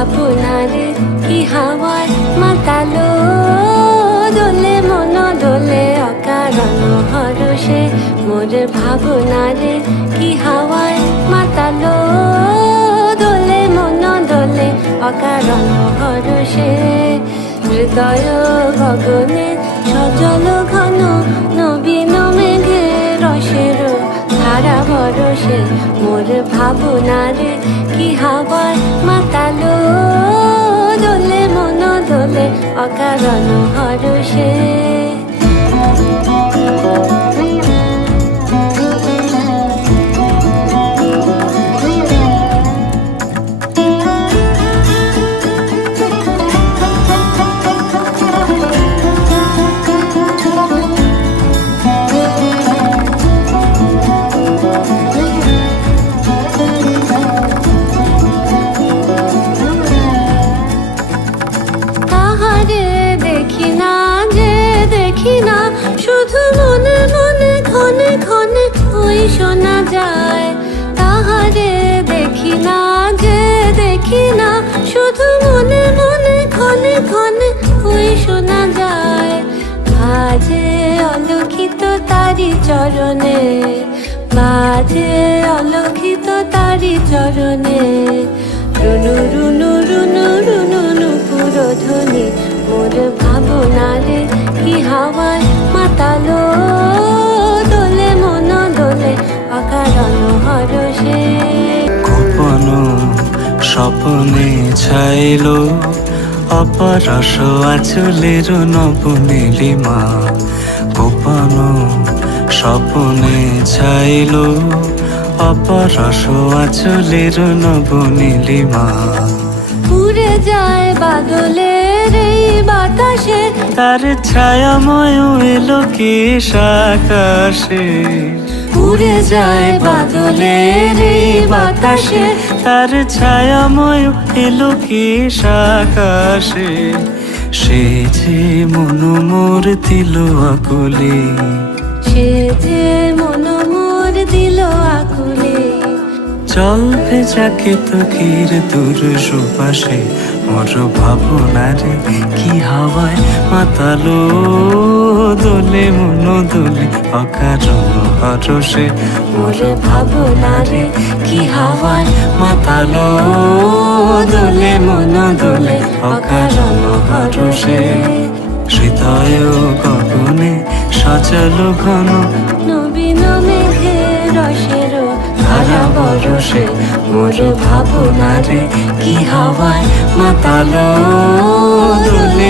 ভাবনারে কি হাওয়ায় মাতালো দোলে মন দোলে অকারণ হরষে মোর ভাবনারে কি হাওয়ায় মাতালো দোলে মন দোলে অকারণ হরষে হৃদয় গগনে সজল ঘন নবীন মেঘে রসের ধারা বরসে মোর ভাবনারে কি হাওয়ায় মাতালো দোলে মন দোলে অকারণ হরষে শুধু মনে মনে ক্ষণে ক্ষণে ওই শোনা যায় তাহারে দেখি না যে দেখি না শুধু মনে মনে ক্ষণে ক্ষণে ওই শোনা যায় বাজে অলক্ষিত তারি চরণে বাজে অলক্ষিত তারি চরণে রুনু রুনু রুনু রুনু নুপুর ধ্বনি মোর ভাবনারে কি হাওয়ায় মাতালো দোলে মন দোলে অকারণ হরষে গোপন স্বপ্নে ছাইলো অপরস আচলের নবনীলিমা গোপন স্বপ্নে ছাইলো অপরস আচলের নবনীলিমা উড়ে যায় বাদলের এই বাতাসে তার ছায়াময় এলো কি আকাশে উড়ে যায় বাদলের এই বাতাসে তার ছায়াময় এলো কি আকাশে সে যে মন মোর দিল আকুলে সে যে মন মোর দিল আকুলে জল ভেজাকে তকির দূর সুপাশে মোর ভাবনারে কি হাওয়ায় মাতালো দোলে মন দোলে অকারণ হরষে মোর ভাবনারে কি হাওয়ায় মাতালো দোলে মন দোলে অকারণ হরষে হৃদয় গগনে সজল ঘন নবীন মেঘে রসের ধারা বরসে মোর ভাবনারে কি হাওয়ায় মাতালো দোলে